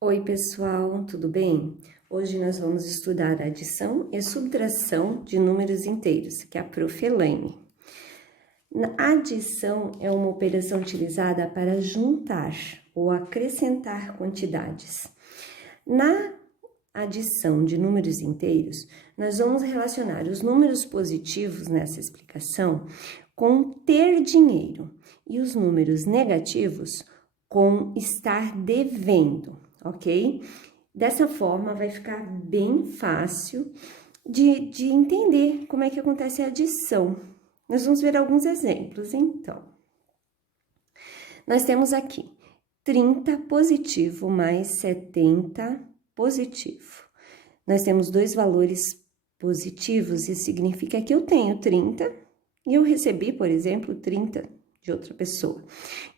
Oi, pessoal, tudo bem? Hoje nós vamos estudar a adição e subtração de números inteiros, que é a Prof. Elaine. A adição é uma operação utilizada para juntar ou acrescentar quantidades. Na adição de números inteiros, nós vamos relacionar os números positivos nessa explicação com ter dinheiro e os números negativos com estar devendo, ok? Dessa forma, vai ficar bem fácil de entender como é que acontece a adição. Nós vamos ver alguns exemplos, então. Nós temos aqui 30 positivo mais 70 positivo. Nós temos dois valores positivos, isso significa que eu tenho 30 e eu recebi, por exemplo, 30 de outra pessoa.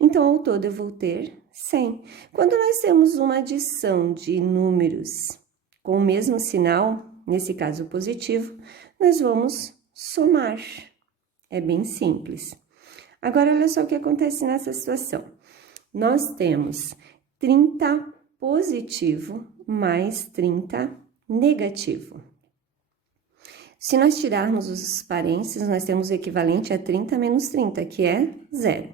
Então, ao todo, eu vou ter 100. Quando nós temos uma adição de números com o mesmo sinal, nesse caso positivo, nós vamos somar. É bem simples. Agora, olha só o que acontece nessa situação. Nós temos 30 positivo mais 30 negativo. Se nós tirarmos os parênteses, nós temos o equivalente a 30 menos 30, que é 0.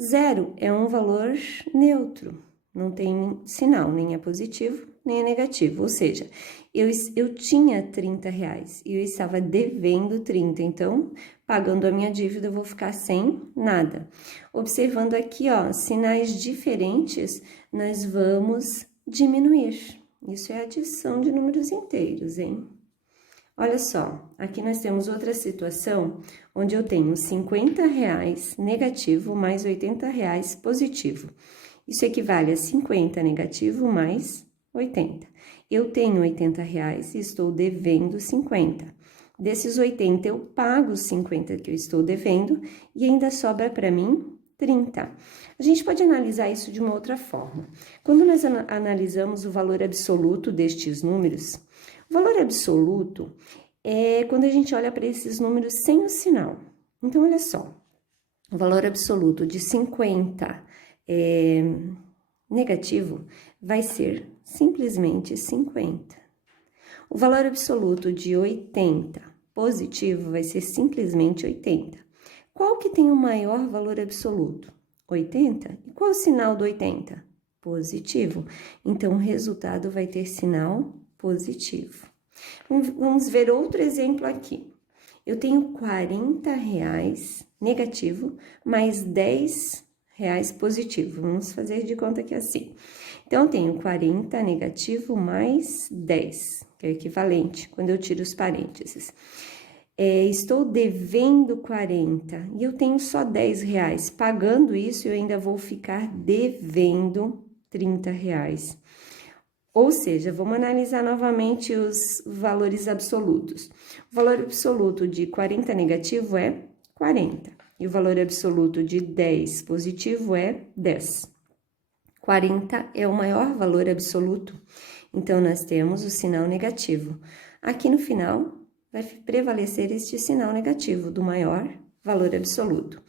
0 é um valor neutro, não tem sinal, nem é positivo, nem é negativo. Ou seja, eu tinha 30 reais e eu estava devendo 30, então, pagando a minha dívida, eu vou ficar sem nada. Observando aqui, ó, sinais diferentes, nós vamos diminuir. Isso é adição de números inteiros, hein? Olha só, aqui nós temos outra situação onde eu tenho 50 reais negativo mais 80 reais positivo. Isso equivale a 50 negativo mais 80. Eu tenho 80 reais e estou devendo 50. Desses 80, eu pago os 50 que eu estou devendo e ainda sobra para mim 30. A gente pode analisar isso de uma outra forma. Quando nós analisamos o valor absoluto destes números, o valor absoluto é quando a gente olha para esses números sem o sinal. Então, olha só, o valor absoluto de 50 negativo vai ser simplesmente 50. O valor absoluto de 80 positivo vai ser simplesmente 80. Qual que tem o maior valor absoluto? 80. E qual é o sinal do 80? Positivo. Então, o resultado vai ter sinal positivo. Vamos ver outro exemplo aqui. Eu tenho 40 reais negativo mais 10 reais positivo. Vamos fazer de conta que é assim. Então, eu tenho 40 negativo mais 10, que é o equivalente, quando eu tiro os parênteses. Estou devendo 40 e eu tenho só 10 reais. Pagando isso, eu ainda vou ficar devendo 30 reais. Ou seja, vamos analisar novamente os valores absolutos. O valor absoluto de 40 negativo é 40. E o valor absoluto de 10 positivo é 10. 40 é o maior valor absoluto. Então, nós temos o sinal negativo. Aqui no final, vai prevalecer este sinal negativo do maior valor absoluto.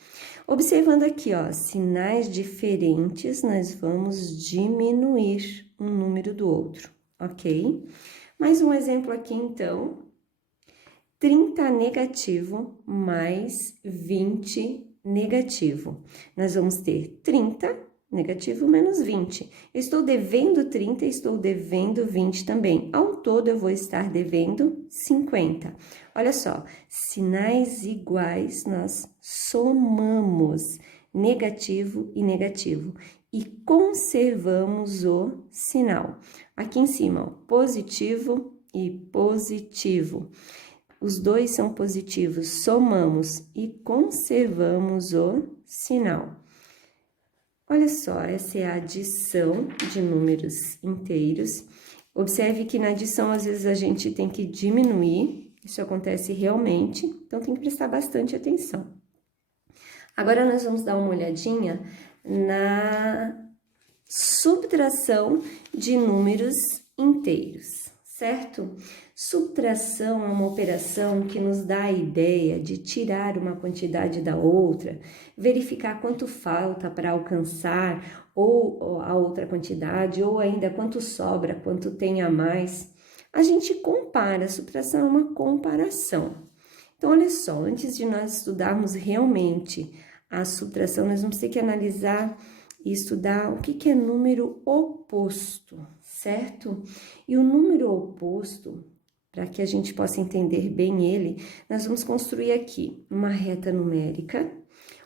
Observando aqui, ó, sinais diferentes, nós vamos diminuir um número do outro, ok? Mais um exemplo aqui, então. 30 negativo mais 20 negativo. Nós vamos ter 30 negativo menos 20. Eu estou devendo 30 e estou devendo 20 também. Ao todo, eu vou estar devendo 50. Olha só, sinais iguais, nós somamos negativo e negativo e conservamos o sinal. Aqui em cima, ó, positivo e positivo. Os dois são positivos, somamos e conservamos o sinal. Olha só, essa é a adição de números inteiros. Observe que na adição, às vezes, a gente tem que diminuir, isso acontece realmente, então tem que prestar bastante atenção. Agora, nós vamos dar uma olhadinha na subtração de números inteiros, certo? Subtração é uma operação que nos dá a ideia de tirar uma quantidade da outra, verificar quanto falta para alcançar ou a outra quantidade, ou ainda quanto sobra, quanto tem a mais. A gente compara, a subtração é uma comparação. Então, olha só, antes de nós estudarmos realmente a subtração, nós vamos ter que analisar e estudar o que é número oposto, certo? E o número oposto, para que a gente possa entender bem ele, nós vamos construir aqui uma reta numérica,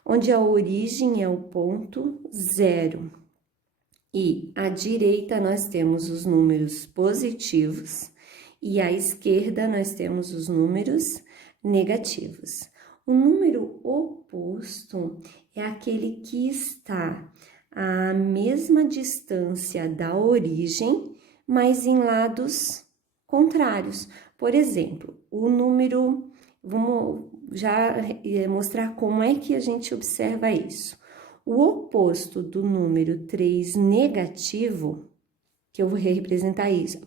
onde a origem é o ponto 0. E à direita nós temos os números positivos e à esquerda nós temos os números negativos. O número oposto é aquele que está à mesma distância da origem, mas em lados contrários. Por exemplo, o número, vamos já mostrar como é que a gente observa isso. O oposto do número 3 negativo, que eu vou representar isso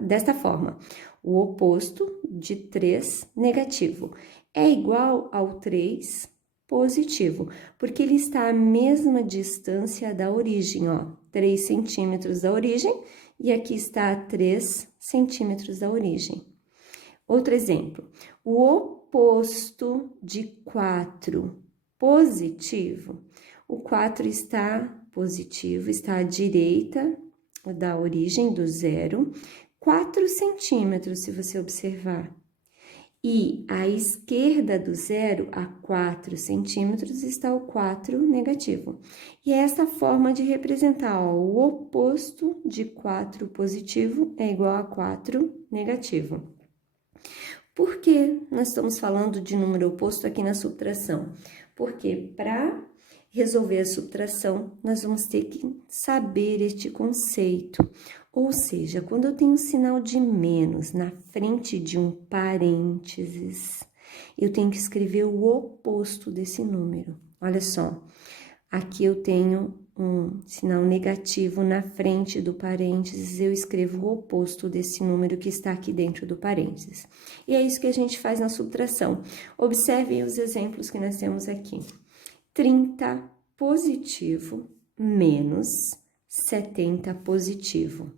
desta forma. O oposto de 3 negativo é igual ao 3 positivo, porque ele está à mesma distância da origem, ó, 3 centímetros da origem, e aqui está a 3 centímetros da origem. Outro exemplo, o oposto de 4 positivo, o 4 está positivo, está à direita da origem do 0, 4 centímetros, se você observar. E à esquerda do 0, a 4 centímetros, está o 4 negativo. E essa forma de representar, ó, o oposto de 4 positivo é igual a 4 negativo. Por que nós estamos falando de número oposto aqui na subtração? Porque para resolver a subtração, nós vamos ter que saber este conceito. Ou seja, quando eu tenho um sinal de menos na frente de um parênteses, eu tenho que escrever o oposto desse número. Olha só, aqui eu tenho um sinal negativo na frente do parênteses, eu escrevo o oposto desse número que está aqui dentro do parênteses. E é isso que a gente faz na subtração. Observem os exemplos que nós temos aqui. 30 positivo menos 70 positivo.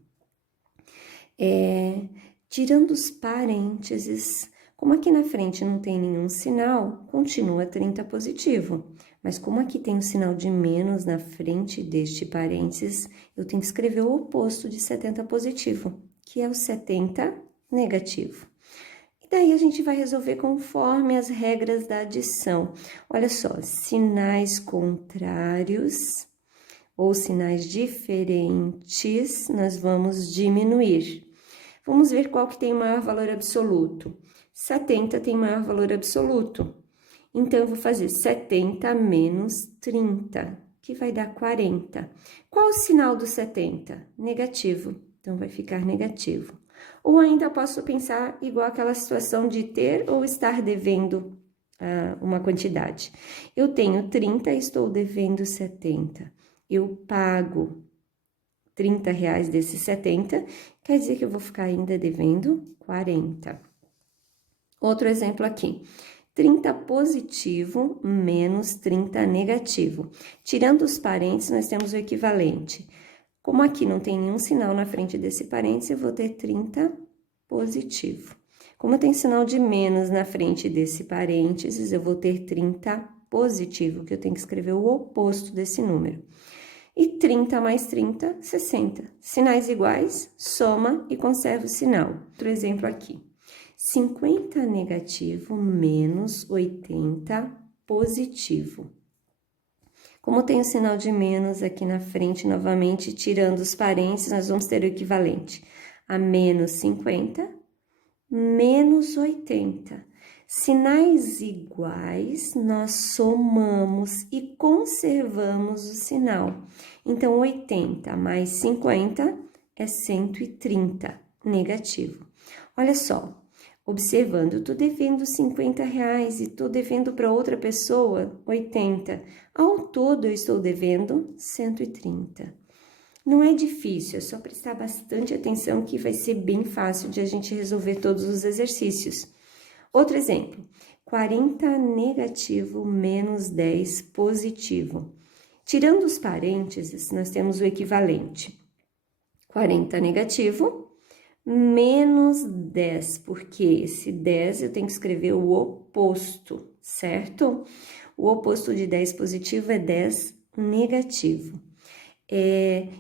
Tirando os parênteses, como aqui na frente não tem nenhum sinal, continua 30 positivo. Mas como aqui tem um sinal de menos na frente deste parênteses, eu tenho que escrever o oposto de 70 positivo, que é o 70 negativo. E daí a gente vai resolver conforme as regras da adição. Olha só, sinais contrários ou sinais diferentes, nós vamos diminuir. Vamos ver qual que tem o maior valor absoluto. 70 tem maior valor absoluto. Então, eu vou fazer 70 menos 30, que vai dar 40. Qual o sinal do 70? Negativo. Então, vai ficar negativo. Ou ainda posso pensar igual aquela situação de ter ou estar devendo uma quantidade. Eu tenho 30 e estou devendo 70. Eu pago 30 reais desses 70, quer dizer que eu vou ficar ainda devendo 40. Outro exemplo aqui. 30 positivo menos 30 negativo. Tirando os parênteses, nós temos o equivalente. Como aqui não tem nenhum sinal na frente desse parênteses, eu vou ter 30 positivo. Como tem sinal de menos na frente desse parênteses, eu vou ter 30 positivo, que eu tenho que escrever o oposto desse número. E 30 mais 30, 60. Sinais iguais, soma e conserva o sinal. Outro exemplo aqui. 50 negativo menos 80 positivo. Como tem o sinal de menos aqui na frente, novamente, tirando os parênteses, nós vamos ter o equivalente a menos 50, menos 80. Sinais iguais, nós somamos e conservamos o sinal. Então, 80 mais 50 é 130, negativo. Olha só. Observando, eu tô devendo 50 reais e tô devendo para outra pessoa 80. Ao todo, eu estou devendo 130. Não é difícil, é só prestar bastante atenção que vai ser bem fácil de a gente resolver todos os exercícios. Outro exemplo, 40 negativo menos 10 positivo. Tirando os parênteses, nós temos o equivalente. 40 negativo menos 10, porque esse 10 eu tenho que escrever o oposto, certo? O oposto de 10 positivo é 10 negativo.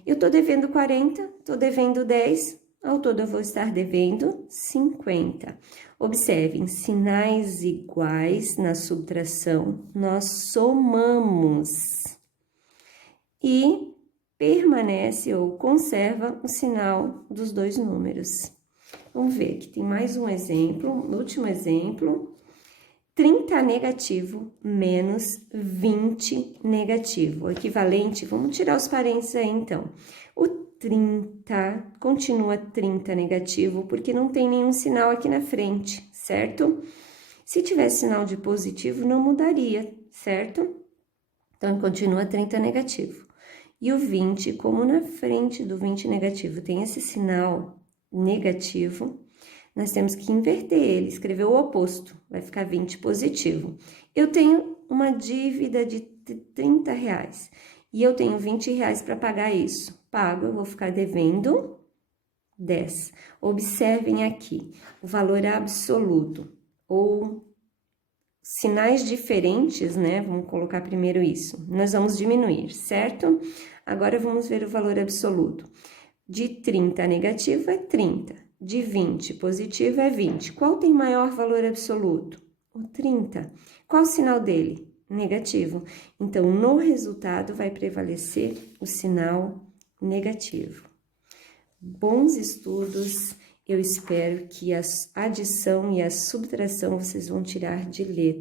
Eu tô devendo 40, tô devendo 10, ao todo eu vou estar devendo 50. Observem, sinais iguais na subtração, nós somamos e permanece ou conserva o sinal dos dois números. Vamos ver que tem mais um exemplo, no último exemplo, 30 negativo menos 20 negativo. O equivalente, vamos tirar os parênteses aí então. O 30 continua 30 negativo porque não tem nenhum sinal aqui na frente, certo? Se tivesse sinal de positivo, não mudaria, certo? Então, continua 30 negativo. E o 20, como na frente do 20 negativo tem esse sinal negativo, nós temos que inverter ele, escrever o oposto, vai ficar 20 positivo. Eu tenho uma dívida de 30 reais e eu tenho 20 reais para pagar isso. Pago, eu vou ficar devendo 10. Observem aqui, o valor absoluto ou sinais diferentes, né? Vamos colocar primeiro isso. Nós vamos diminuir, certo? Agora, vamos ver o valor absoluto. De 30 negativo é 30, de 20 positivo é 20. Qual tem maior valor absoluto? O 30. Qual o sinal dele? Negativo. Então, no resultado, vai prevalecer o sinal negativo. Bons estudos, eu espero que a adição e a subtração vocês vão tirar de letra.